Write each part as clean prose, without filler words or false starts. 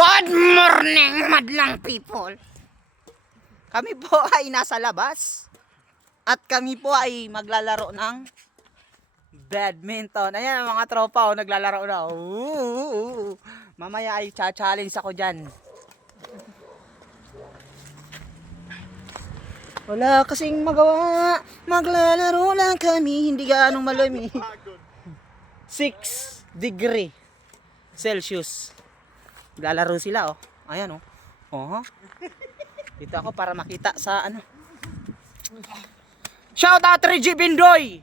Good morning, madlang people! Kami po ay nasa labas at kami po ay maglalaro ng badminton. Ayan mga tropa, naglalaro na. Mamaya ay cha-challenge ako dyan. Wala kasing magawa, maglalaro lang kami, hindi gaanong malamig. 6 degree Celsius. Lalaro sila, oh. Ayan, oh. Oh. Dito ako para makita sa ano. Shout out Reggie Bindoy.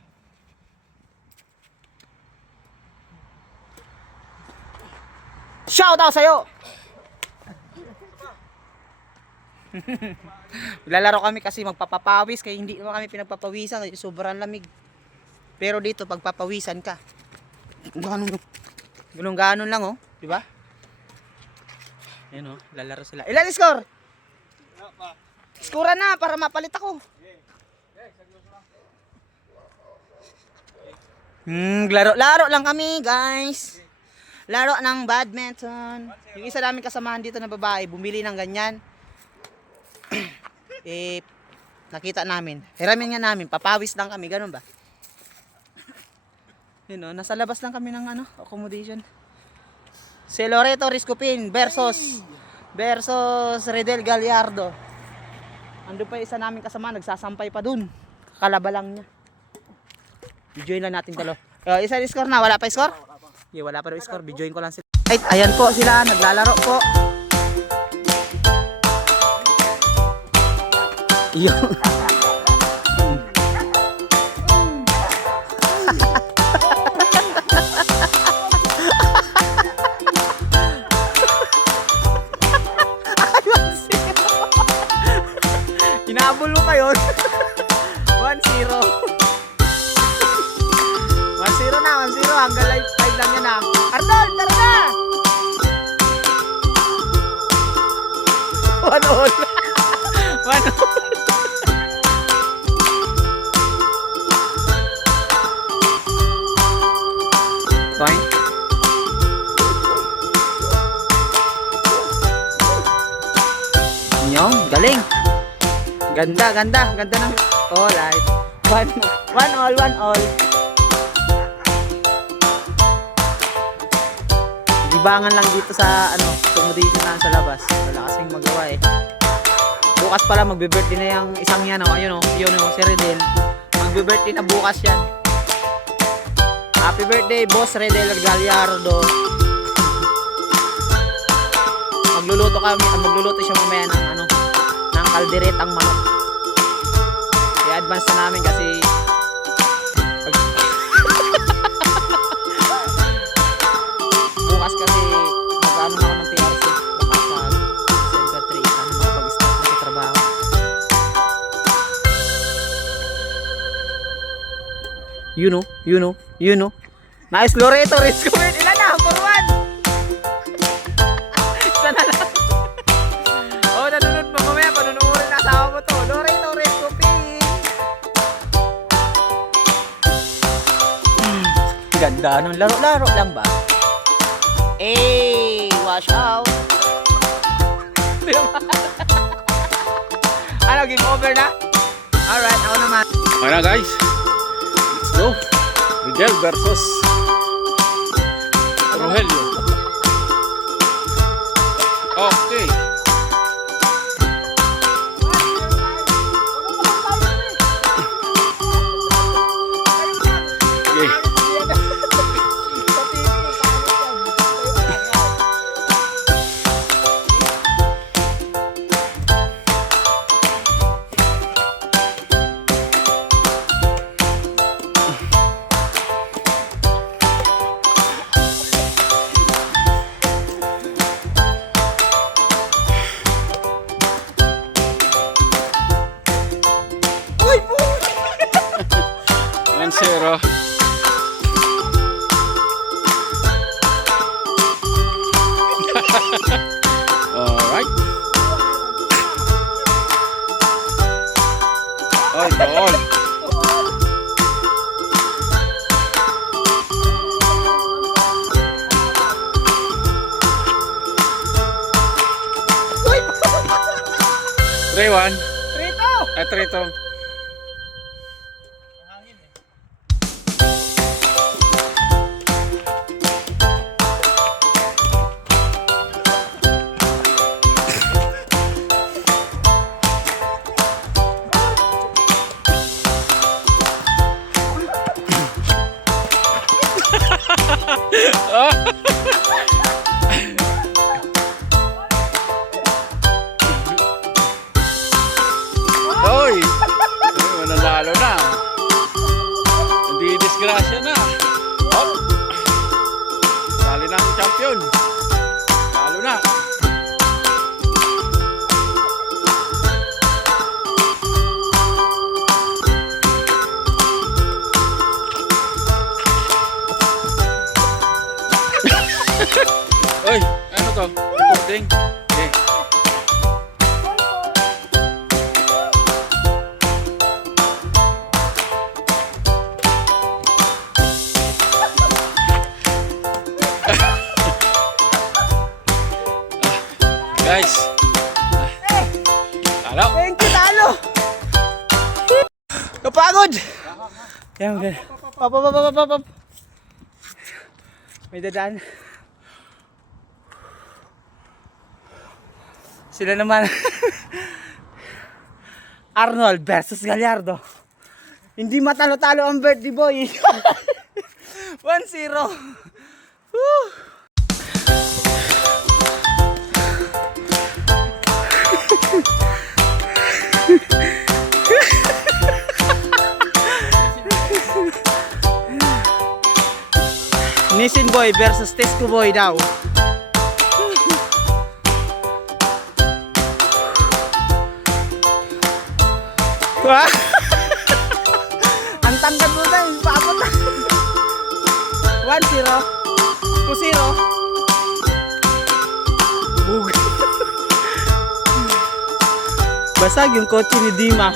Shout out sa'yo. Lalaro kami kasi magpapapawis kaya hindi naman kami pinagpapawisan kasi sobrang lamig. Pero dito pagpapawisan ka. Ganun lang, oh, di ba? Ayun, oh, lalaro sila. Ilan score? Score na para mapalit ako. Laro lang kami, guys. Laro ng badminton. Yung isa namin kasamahan dito na babae, bumili ng ganyan. Nakita namin. Hiramin nga namin, papawis lang kami, ganun ba? Yun, oh, nasa labas lang kami ng ano, accommodation. Si Loreto Riscopin versus Redel Gallardo. Ando pa isa namin kasama, nagsasampay pa dun. Kalaba lang niya. Bijoin lang natin dalo. Isa score na, wala pa score? Yeah, wala pa rin score, bijoin ko lang sila. Right, ayan po sila, naglalaro po. Yung Hinabol mo pa yun. 1-0. 1-0 na, 1-0. Hanggang live 5 lang yan ha. Arnold, tara na! 1-all. 1-all. Point. Yung, galing. Ganda ng live. 1-all. Libangan lang dito sa ano, accommodation na sa labas. Wala kasing magawa eh. Bukas pala magbe-birthday na yung isang yan, oh. Ayun, oh. Yun, oh, si Redel. Magbe-birthday na bukas yan. Happy birthday, Boss Redel Gallardo. Magluluto siya mamaya ng ano, ng kalderetang manok. I-advance na namin kasi bukas kasi mag-ano na ako ng TRC baka sa December 3 ano makapag-start na sa trabaho. You know. Nice Loreto, Risco. Ilan na? For 1. Isa na lang. Oh, nanunod pa mamaya. Panunuorin na asawa mo to. Loreto, Risco. Ganda nung laro lang ba? Wash out. Ano, game over na? Alright, ako naman. Okay na guys, let's go. Miguel versus Rogelio. Okay. Okay. Zero. Alright. All ball. 3-1. Trito! 3-2. Hoy! Mananalo na. Hindi disgrasya na. Hop! Sali na ang champion. Talo na. Hoy! Ano to? Recording? Okay. Guys. Talo. Thank you, talo! Kapagod! Yan, ganun. Pop. May dadaan. Sila naman. Arnold versus Gallardo. Hindi matalo-talo ang birthday boy. 1-0. Woo! Nissin boy versus Tesco boy daw. Wah! Ang tangkad mo tayo, paabot na. 1-0. 2-0. Bug. Basag yung kotse ni Dima.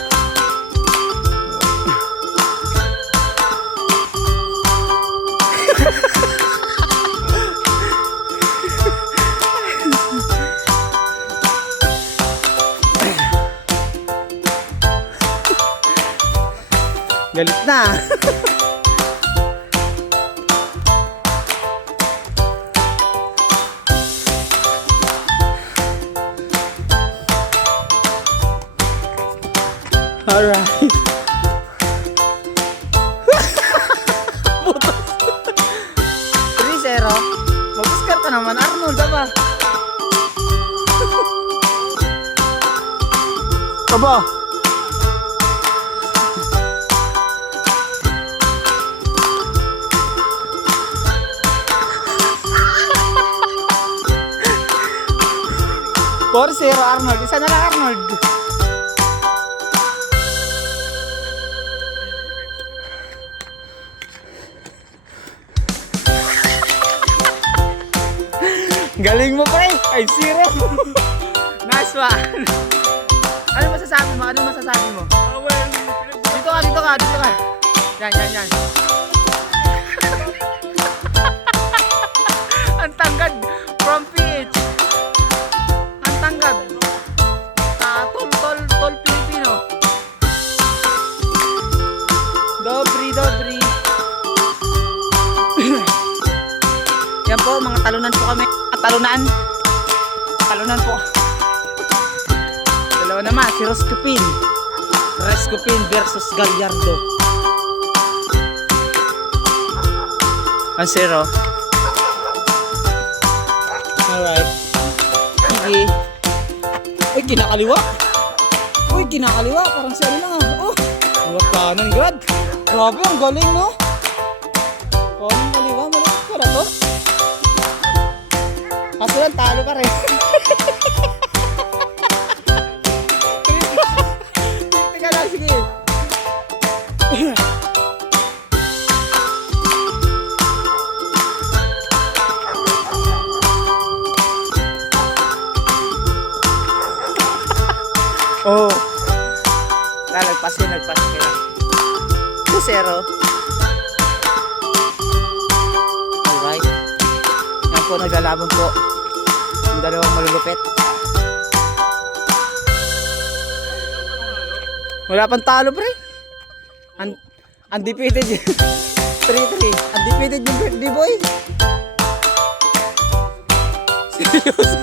Galit na. Alright. Putos. 3-0. Mag-score ka naman, Arnold, diba? Aba. Por 0 Arnold. Isa na lang Arnold. Galing mo pre. Ay 0. Nice one. Ano masasabi mo? Ano masasabi mo? Dito ka. Yan. Ang tangkad from PH. Ang tangkad. Tol Pilipino. Dobri. Yan po, mga talunan po kami. Talunan po. Dalawa naman, si Rescopin versus Gallardo. Ang 0. Alright. Sige. Uy, kinakaliwa. Parang si ano lang ah. Oh, liwat kanan, God. Grabe, ang galing, no? Parang kaliwa, mali. Para to. Kaso lang, talo pa rin. Teka lang, sige. Oh. Nagpas ka lang. 2-0. Alright. Yan po, naglalaban po yung dalawang malulupit. Wala pang talo, pre. Undefeated yun. 3-3. Undefeated yung birthday boy. Seryoso.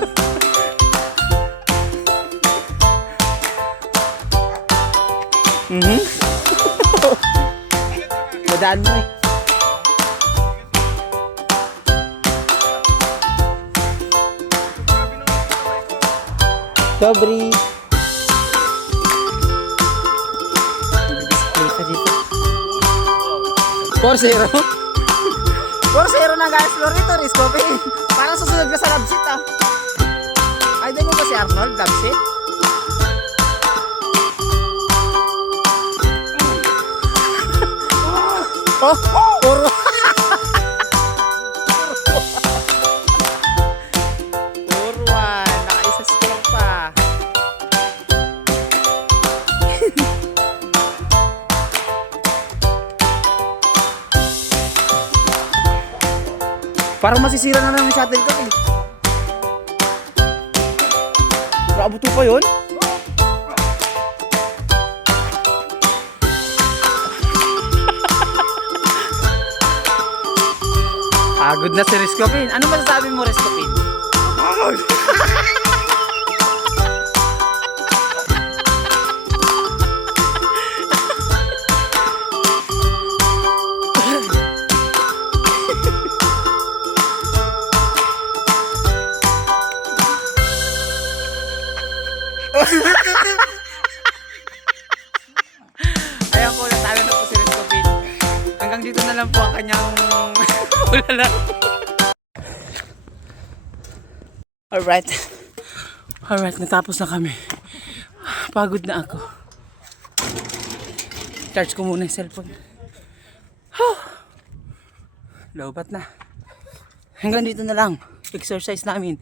Dadaan mo eh. Dobry. Display ka dito. 4-0. 4-0 na guys. Lorito, Riscopin. Parang susunod ka sa labsit ah. Idol mo ba si Arnold? Labsit? Oh, puro. Puruan, nakaisa score pa. Parang masisira na lang yung shuttle ko eh. Naabuto pa yun? Pagod na si Riscopin. Ano masasabi mo, Riscopin? Pagod! Ayan po, natalo na po si Riscopin. Hanggang dito na lang po ang kanyang ulala. Alright, natapos na kami. Pagod na ako. Charge ko muna yung cellphone. Lobat na. Hanggang dito na lang. Exercise namin.